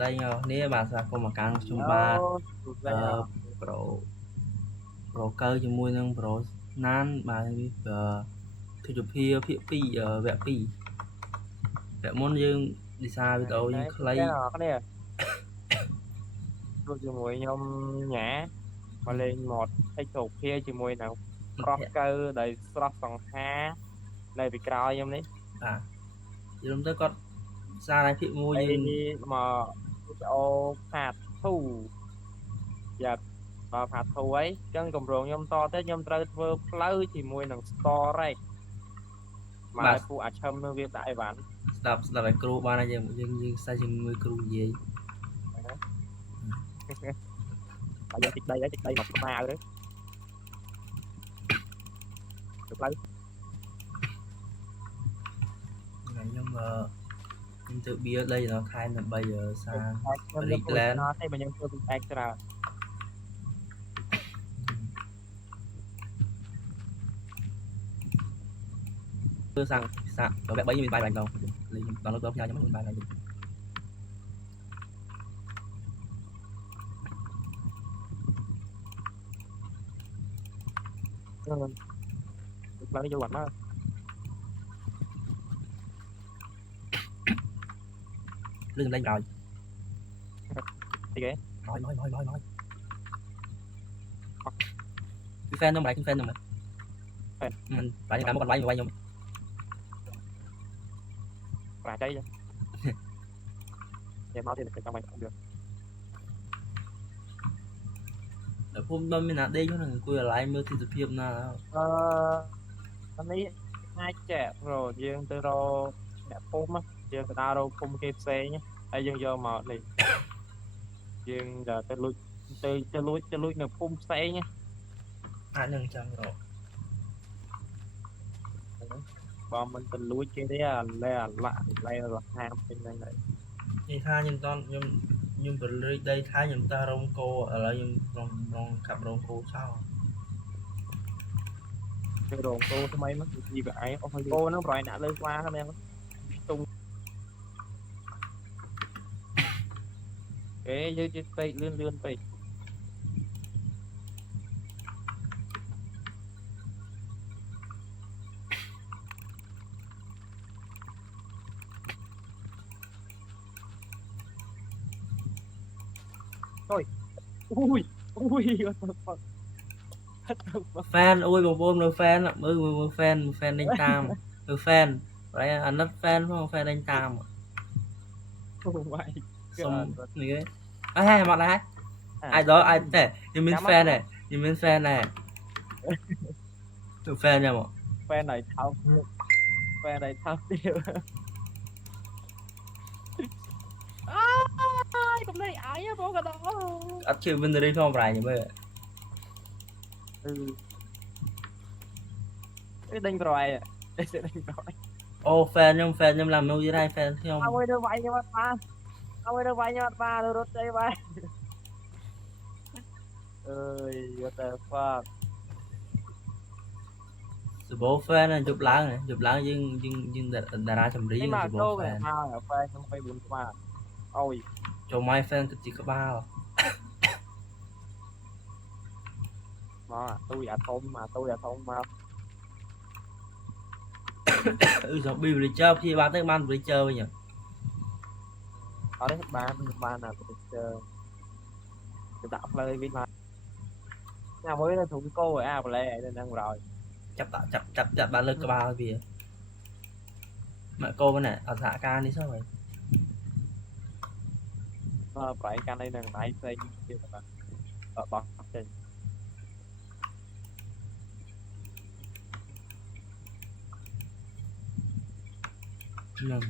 đây nhờ nếu bà sao có mà càng chung ba Hello, tụi bay à? pro pro cơ cho môi nâng pro nan bà đi thì chụp phía pi vẽ pi vẽ môn dương đi xa với tàu nhưng Đấy, cái lấy nào cái này tôi chỉ mùi nhom nhã mà lên một cái chục kia chỉ mùi nào crop cơ đầy crop còn ha đây bị cao nhom đấy à thì chúng ta có xa này phía môi đây dương mà ô phạt thu giờ mà phạt thu ấy chân cầm rồng nhom to tới nhom trời vơ pleu chỉ mùi nào to right mà bà lại phụ ả châm nó việc đại bản đạp lại crew ba này dương xa dương người crew gì tại dân tích đây mà có ma đấy được lấy này nhưng mà nhưng tự biết đây nó khai là bây giờ xa nhom nhom tôi Rickland nó thấy mà nhom tôi bị extra cứ sang sang có vẻ bấy nhiêu mình bài bành đâu lấy toàn lúc đó nhau nhóm mình bài này được lấy vô quạnh đó lưng lên rồi thì ghế nói cái fan không mày cái fan không mày mình phải làm một con quay không và cháy vậy máu thì được trong mày không được để hôm đó mình là đây cho là người quay lại mưa thì thực hiện là anh ấy hai trẻ rồi dương từ rồi đẹp phôm á dương từ đâu phôm kịp xe nhé ai dương vô mà thì dương giờ từ lui được phôm xe nhé ai nâng chân rồi bọn mình từ lui kia đấy à lẹ là ham trên đây này thì tha nhưng con nhưng bữa đây tha nhưng ta rong cô ở lại nhưng rong cặp rong cô sao cái đồ cô thứ mấy mất gì vậy cô nó rồi nã lên qua thôi em tung cái dưới cây lươn lươn cây thôi ui ui what the fuck what the fuck fan ôi một ôm rồi fan ạ mưa fan đánh tam rồi fan đấy anh rất fan không fan đánh tam oh my xong god người ấy hai mặt này à ai đó ai thế nhắm mắt nhưng bên fan này từ fan nha mọi phe này thao phe này thao tiêu ai cũng này ai á bố cái đó ít chưa bên đây không phải nhưng mà ừ cái đánh rồi đây sẽ đánh rồi ô fan nhưng làm đâu dưới đây fan không tao ơi đâu vậy nhưng mà ba tao ơi đâu vậy nhưng mà ba đâu rốt đây vậy ơi what the fuck sự bố fan này chụp lá nhưng đã ra chấm cái rí là mà sự bố câu này fan tao ở phe trong phe bốn mà ôi cho mai fan cực chỉ có ba mà tôi ở thôn mà ừ sao bị chơi khi ba tới ban bị chơi nhỉ ở đấy ba nào tôi chơi tôi đạp lên bên mà nhà mới là thùng cô rồi à lệ nên đang rồi chặt ba lực có ba vì mẹ cô bên này ở xã ca đi sao vậy phải can đây là nãy xây như là ở bọc trên ừ.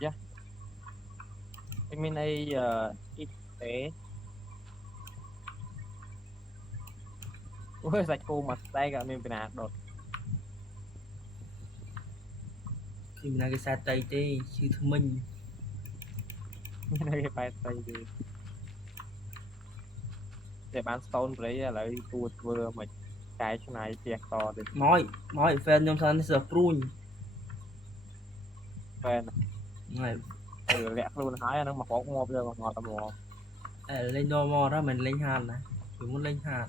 yeah em bên đây ít tế ui sạch cô mà tay cả mình phải đột khi mình cái xe tay tê sư thông minh đây phải tay gì để bán stone đấy là lấy tua vừa mà cái này tiệt to được nói fan trong sân sợ prun fan này từ lẹ luôn hái nó mà có ngọt rồi mà ngọt tầm ngọt lên normal đó mình lên hàn này mình muốn lên hàn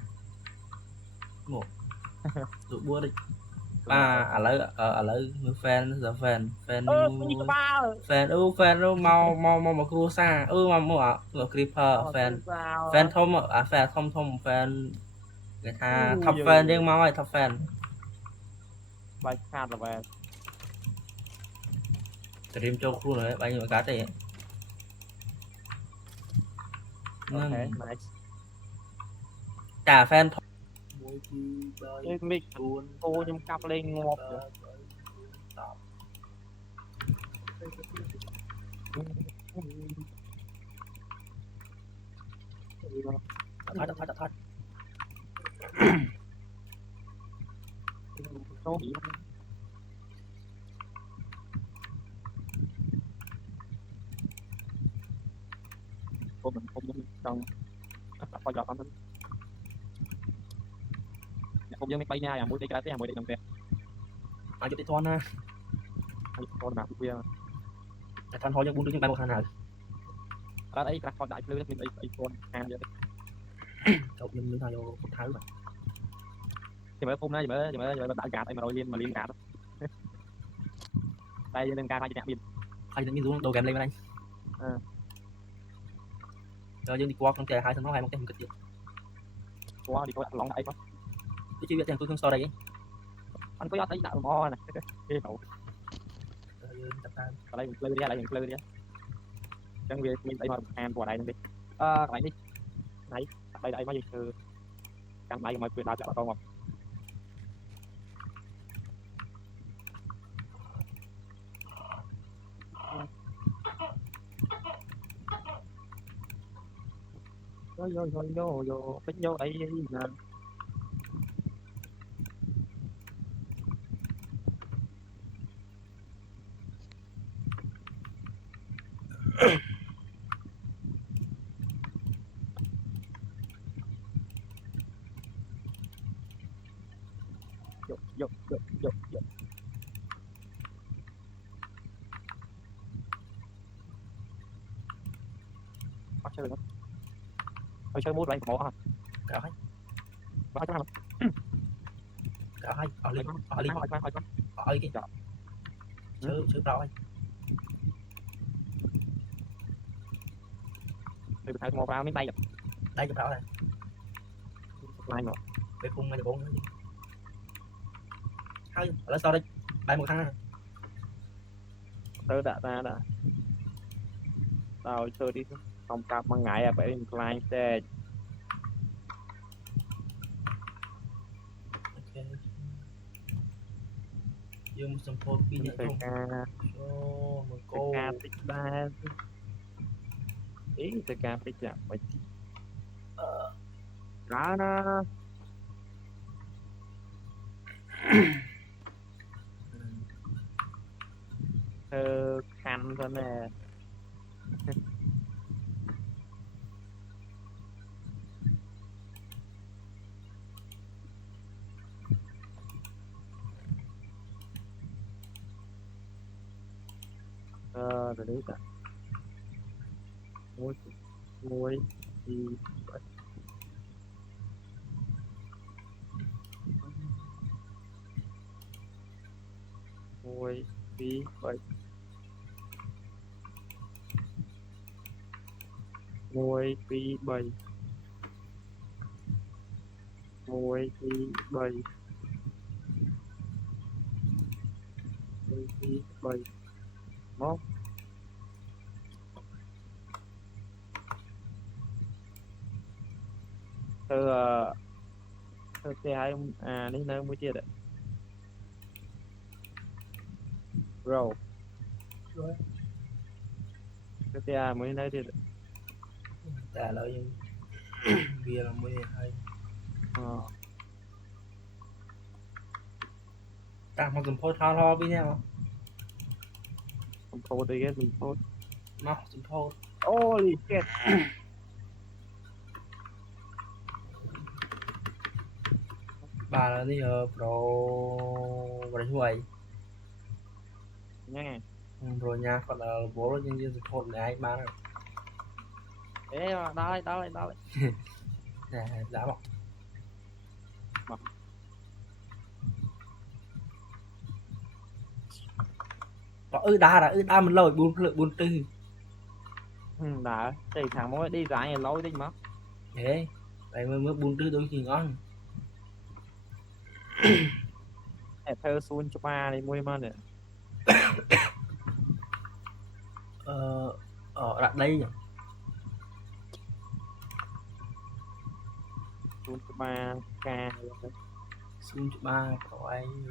một tụ bua đi ba ở lấy người fan giờ fan fan ơ cái gì ba fan mau mau mau một cua xa mà mua ở creeper mà fan cứ sao fan thông fan thông thông fan người ta ui top giời fan riêng mau ơi top fan bài khát là về stream cho khu rồi bao nhiêu cá thì ok nâng nice cả fan thông cái mic cô nhưng cặp lên ngọt rồi thôi số của mình không giống trong coi giọt không không giống mấy bay nha mũi cái mũi đồng tiền ai cho đi thon ha con nào cũng thon thôi nhưng bốn đứa nhưng ba một thằng nào ở đây các con đại lưu mình đây con hàng vậy cậu nhưng những thằng vô một tháng mà thì mới phun đó thì mới đại cả đây mà rồi liên cả đây lên ca hai nhạc pin ai đến xuống đầu game lên bên anh rồi nhưng đi qua con trẻ hai thằng nó hai một cái kịch quá đi có lỏng đại quá cái chưa biết thằng tôi không so đây anh có thấy đạo mo này cái cậu ở đây mình play đi chẳng việc mình thấy mà em của đây đi các bạn đi này đây mới từ căn này mà quyền đào cho con không vô tính vô đây nè vô bắt chơi nó chơi mút đây bỏ cả hai bắt cho cả hai ở lên cái chơi rồi từ thằng một vào miếng tay đây chụp này này mà cái khung này bốn hai ở sau đây bay một thằng tớ đã tao chơi đi không cặp bằng ngày à phải client xe dương một phút pin nhẹ không một cô tích ba ý từ ca tích chạm phải đó nó khăn thôi nè rồi đấy cả muối thì muối tí vậy muối tí bảy muối tí bảy muối tí bảy nó thơ hai đi nơi mới chia đấy rồi thơ mới nơi thì trả lời bia là 12 ta một dùng phôi thao lo với nhau không thôi thì cái mình thôi nó dùng phôi holy shit bà là đi ở pro và đánh huầy nha rồi nhà còn là bố nhân viên support này anh bán rồi. Ê đó đấy Nè giá bọc mà có đa mình lôi buôn tư đã thì thằng mới đi giải này lâu đi mà thế vậy mới buôn tư đôi khi ngon. thơ xuân cho ba đi mua mà nè Ở đặt đây nhỉ, xuân cho ba ca xuống cho ba của anh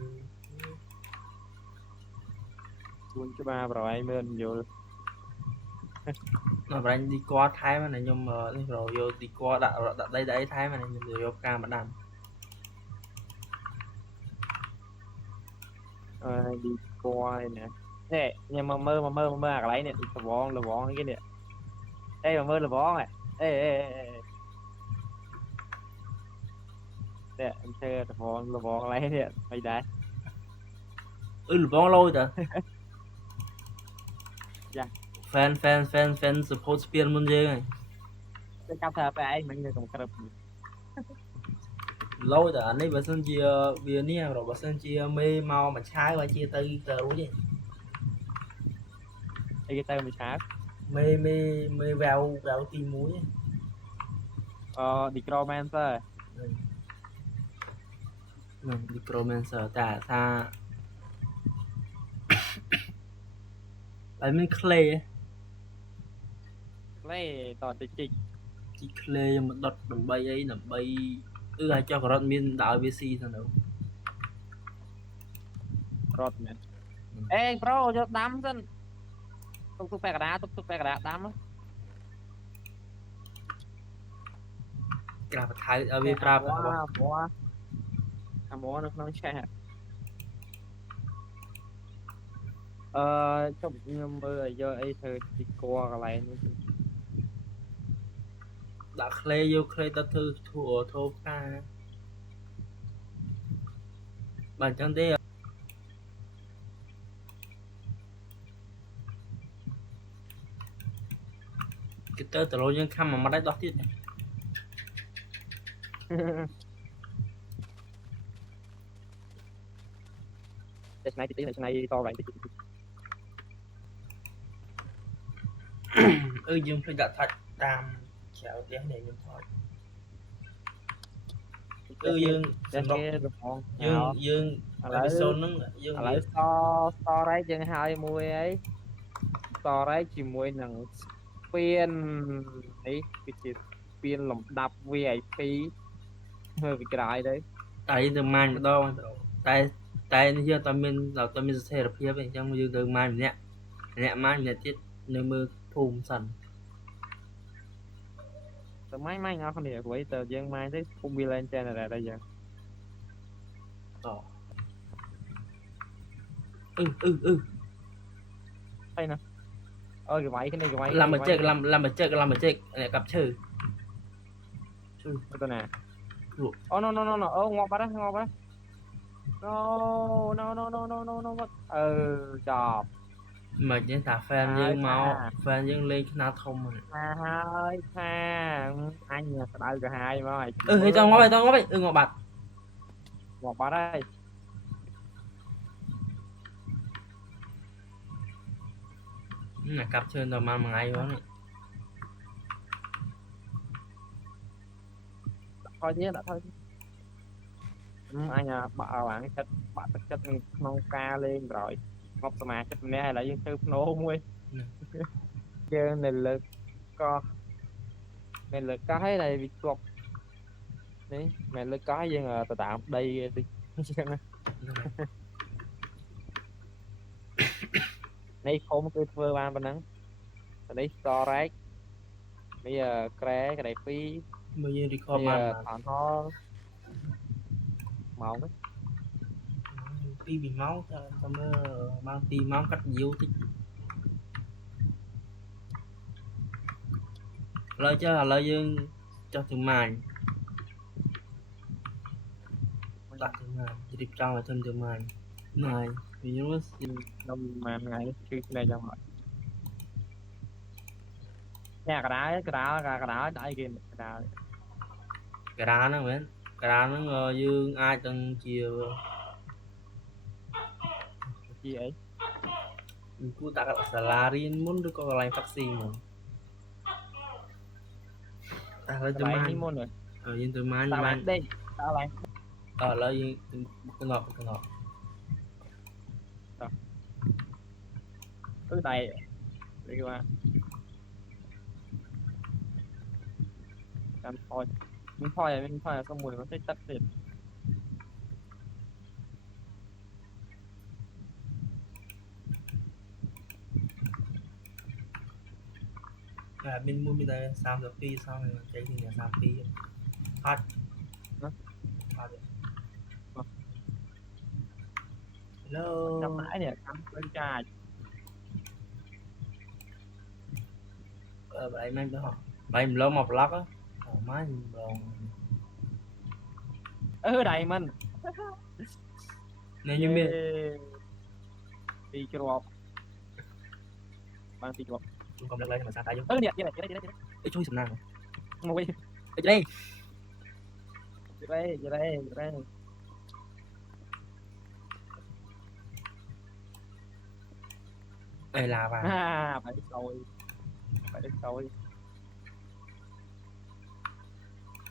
xuân cho ba rồi anh bên vô mà anh đi qua thái mà này nhưng mà rồi vô đi qua đặt đây đấy thái mà này nhưng rồi vô ca mà đàn đi qua đây nè nè nhưng mà mơ à cái lấy nè là vón cái nè đây mà mơ là vón này ê nè anh chơi là vón lấy nè mày đã là bóng lôi ta dạ fan support spiel muốn gì này cái cặp thợ phải anh mình người cùng cặp lôi ta anh ấy bớt sân chia bia nia rồi bớt sân chia mê mau mà trái qua chia tay tờ đúng chứ cái tay mình sát mê vào tìm muối đi Cromancer Necromancer ta ta lại mình clay ấy lấy toàn tự chỉnh chị clay mà đọt đầm bay ấy đầm bay ai cho có miên đạo BC thằng đâu rót nè ê bro cho đám dân tuk pe cái đá đám cái là thái ở bên pra mua nó chạy chụp mưa giờ ấy thôi đi qua cái này đã clay vô clay ta thư thua thô ca bản chân đây cái tơ từ lâu nhưng khăm mà đấy đó tiết này cái này to vậy dương phải đặt thật tam chéo tiếng để nhưng thôi dương lấy son nó dương lấy to đấy chừng hai mùi ấy to đấy chỉ mùi nằng phiên ấy cái chỉ phiên làm đập VIP hơi bị cái đấy tại từ mai mà đo tại tại nó giờ tao mình sẽ được phía bên trong dương từ mai nè mai nè tiết nơi mưa thùm sần tờ máy ngon không được vậy tờ dân mai thấy không bị lên trên này là đây giờ hay nè ơi cái máy làm mà chơi này cặp chơi cái nè no ngọt quá đó no chọc mà những thả fan nhưng máu fan nhưng lên na thông rồi hai anh nhà đợi cả hai mà thì tao ngó vậy ngó bạc ngọt quá đây là cặp chơi tao mang ngày quá này thôi chứ đã thôi anh à bạn chất nông ca lên rồi ngọc mà chất này hay là dân tư nô muôi chơi này lực cái này bị cọp đấy mẹ lực cái dân là tạm đây đi này không cái vơ ban bên nắng đấy to rách bây giờ cái này phi bây giờ đi kho bây giờ bàn thằng nó màu đấy phi bị máu tao mới mang phi máu cắt diếu tích lời chứ là lời dương cho từ màn đặt từ màn chỉ điệp trong là thêm từ màn này virus nông mà ngày chứ này cho mọi nhà cái đá đại game cái đá cái đá nó vậy cái đá nó dương ai từng chiều gì ấy ku tak salarin mun được có lại vaccine mà ta lấy cái từ này mai ni môn rồi ở yên từ mai tao lại mai đây tao lại ở lấy cái ngọt thứ này đi qua làm thôi mình thôi là xong mùi nó sẽ tắt tiền là mình mua mình đây sao được pi sao này cái gì là sao pi hot hot trong hello nãy nè cắm bên trai vậy mình đó hả vậy mình lâu một lắc á máy rồi đầy mình nếu như mình đi cho bạn đi cho chúng không được lấy mà sao tay vô nè vậy đây ấy chui sầm nang ngồi ấy đây đây đây là và phải sôi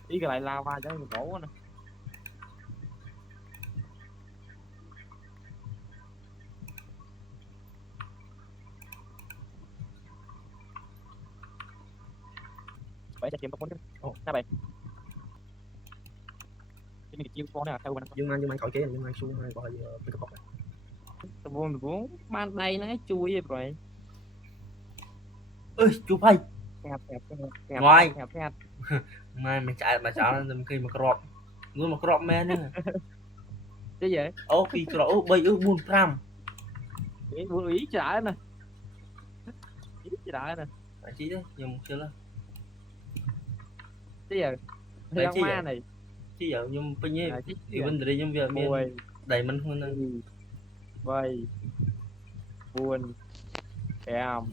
ý cái lại lava cho người bổ nè phải cho kiếm tóc chứ sao vậy cái mình chiêu con này là theo mình dương anh khỏi kế dương anh xuống gọi cái cọc tôi muốn ban đây nó chui rồi ơi chú bay ngoài hẹp mai mình chạy mà chả là khi mà crop luôn mà crop men nữa chứ vậy ô khi crop bay buồn pram ý trả nè ý trả nè chỉ đấy nhưng chưa là chứ giờ đấy thiên ma này chứ giờ nhưng bây giờ thì vấn đề nhưng việc miền đầy mình hơn này vây buồn em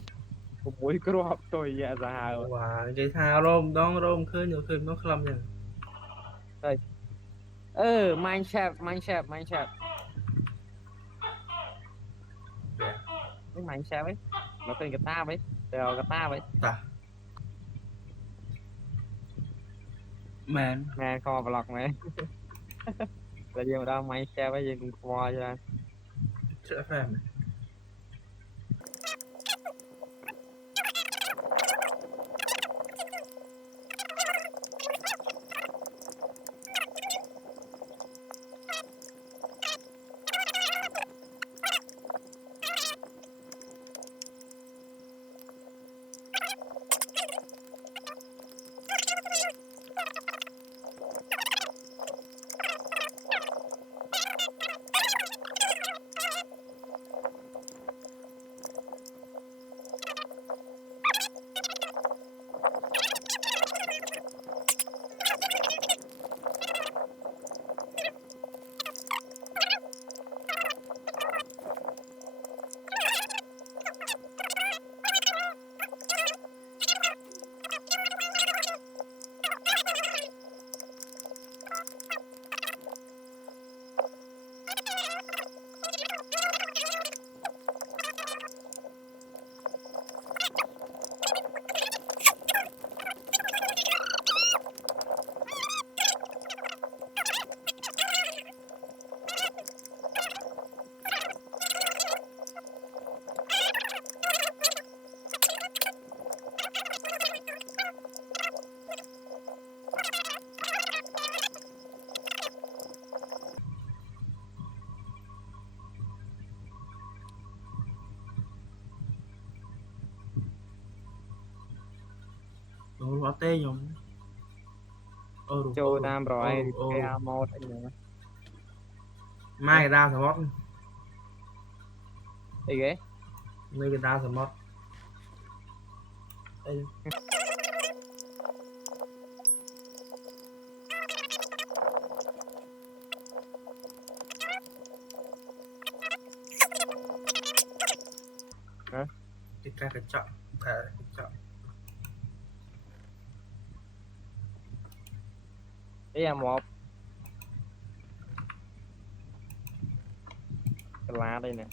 một mũi crop tôi dạ già rồi và cái thao rôm đón rôm khơi nhiều khơi nó không nha Minecraft cái Minecraft ấy nó tên người ta vậy đều người ta vậy ta man nè co vlog này là gì mà đâu Minecraft ấy gì cũng qua cho sẽ phèm đồ tê nhung châu nam rồi cái một mai ra rồi mót đi ghế nơi người ta rồi mót cái ca cái chọn cả cái chọn ý là một cái lá đây nè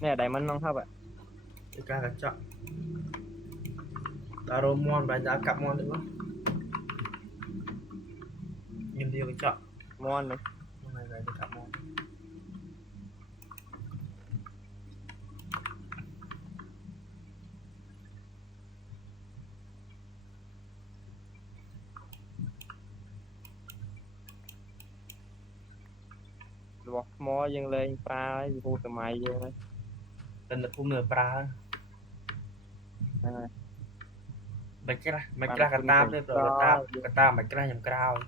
nè đại minh không thấp ạ cái ca cái chọn đào rô mon và giá cặp mon nữa nhưng điều cái chọn mon này con này cái cặp mon bọc mò dừng lên pha ấy vô từ mày dừng ấy tên là phun nửa pra mạch bạn ra cái phun tam cảnh đây rồi cho cái tam mạch ra nhầm cao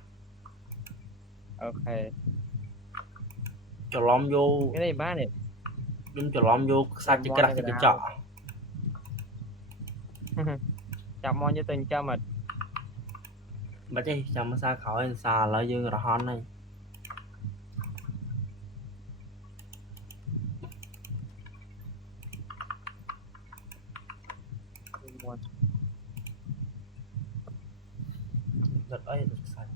ok cho lom vô cái này ba này nhưng cho lom vô sa chỉ mon cái này thì cái cái đào chọn chạm mon như tình cho mật mà chứ chẳng xa khỏi xa lợi dương rồi hon này mon giật ấy được xài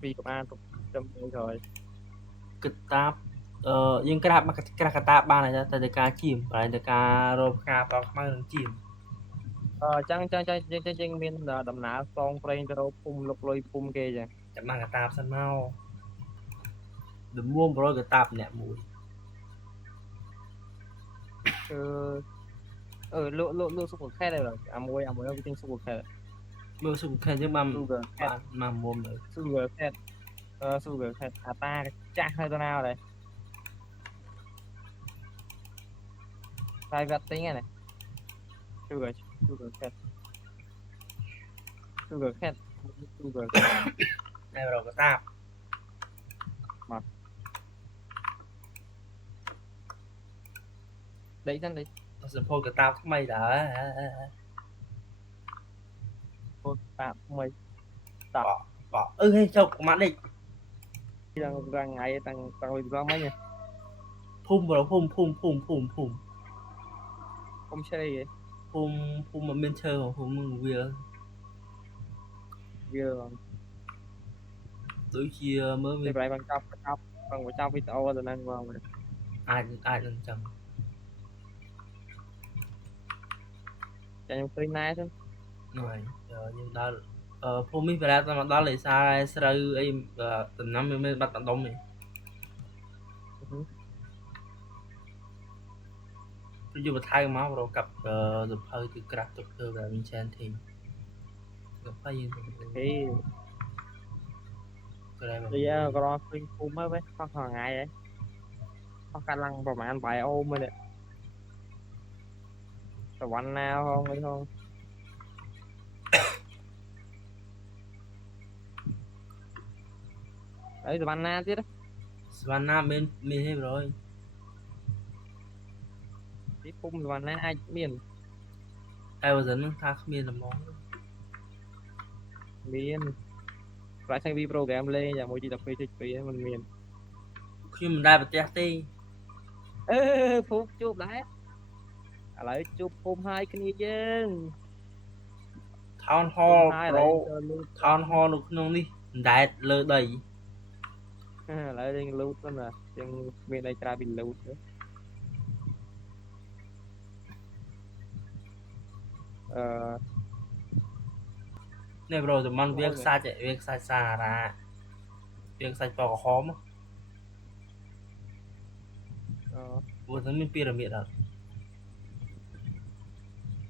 vì của ba tục tâm rồi cái táp nhưng cái táp ba này ra tại cái chìm phải cái rô ca vào mang chìm chẳng miền đầm nã song prey cho pum lục lôi pum kê vậy chẳng mang cái táp sân mau đừng mua rồi cái táp nhẹ mùi lụ lụ lụ sụp khe đây rồi à môi ông tin sụp khe mưa sung khen chứ mà sugar khe bạn mà mua mới sugar khe sugar khe à ta chắc hơi tao nào đây sai vật tính này sugar sugar khe sugar khe sugar khe đây rồi cái táp đấy chân đấy nó sẽ phô cái táp mày đã thôi tạm mày bỏ hay chọc mặt đi đang đang ngày tăng tăng lên do mấy nhỉ phun vào phun không chơi gì phun mà bên chơi mà phun mừng việc giờ tối chia mới thì mình lại bằng trong video rồi đang vào ai lần chẳng chạy trong free night thôi rồi nhưng đó phun mình phải ra tao đó là sai sai em tầm năm mới bắt tận đông này tôi vừa thay máu rồi cặp dập hơi từ cặp tục từ là mình chen thì gặp phải gì thì cái này mà bây giờ có free full mới với có hàng ngày đấy có khả năng vào mạng bài ôm rồi đấy tao bắn nào không ấy không đấy tao bắn nào tiếp đấy Savannah mình hết rồi tí phun tao bắn nào ai miền ai bao giờ nó khác miền là món miền lại sang vi program lên và mỗi chị tập phê phê mình miền khi mình đai bật tét đi ê phun chụp đấy lại chụp phun hai cái gì chứ Town phun Hall hai lại Pro Town Hall nó không đi đại lơ đầy lại đang lút đó nè đang bên đây tra bị lút nữa này rồi tụi mình thôi việc sai xa ra việc sai vào khó mà vừa thấy mình pyramid à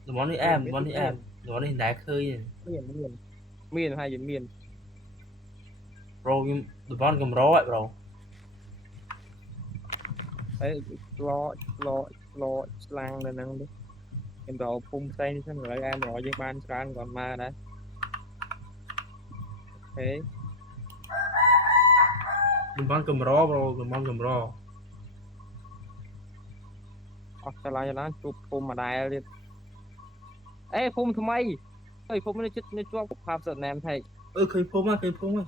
tụi món đi đại khơi miền hay gì miền bro tụi món cầm rô vậy bro đấy lo slang lên năng đấy em đồ phun xanh xong rồi em rồi với ban slang còn ma đã thế tụi món cầm rô bro tụi món cầm rô cho nó chụp phun mà đài lên ê phunทำไมเฮ้ยphunไม่ได้จุดในช่วงภาพสดแนมไทยเคยพบมา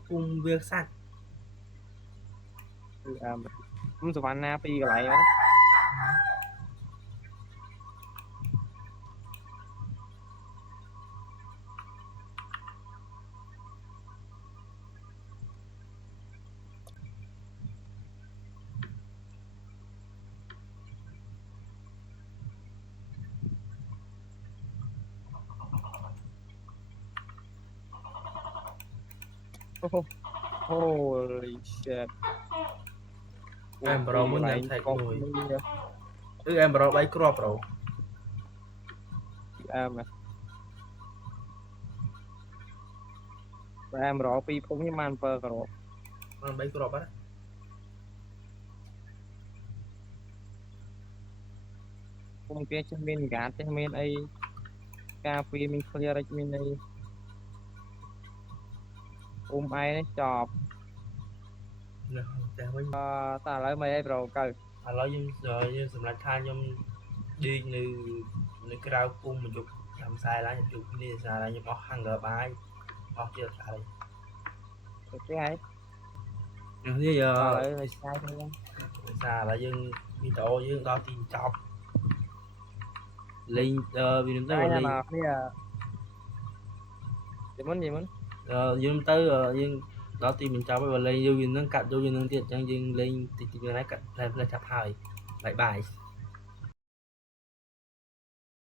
พงviệc sai สวรรค์นาปีกันไหลวะ Holy shit. Em bro muốn nhắm thạch Cột mùi. đi nữa. Em bro bay crop bro. Em à. Em rõ pi cũng như man per rồi. Bay crop á. Cũng kia cho mình gạt cho mình ấy. Cà phê mình clear cho mình ấy. Ai nó chọp. Ta lấy mấy ấy rồi coi. Lo nhưng sầm lạch than nhưng đi như cái rau cung mình chụp làm sai lá chụp đi sai lá nhưng bỏ hàng gờ bài bỏ chưa sai đây Cái ấy. bây Ta giờ lấy là sai thôi. xa là dân bị tổ dân to tìm chọc linh vì nó tới Đây linh là bây giờ. Gì muốn? dân tới dân đó tìm mình chọc với lên dân nó cắt vô dân tiệt cho dân lên thì cái này cắt thêm là chặt hai lại bài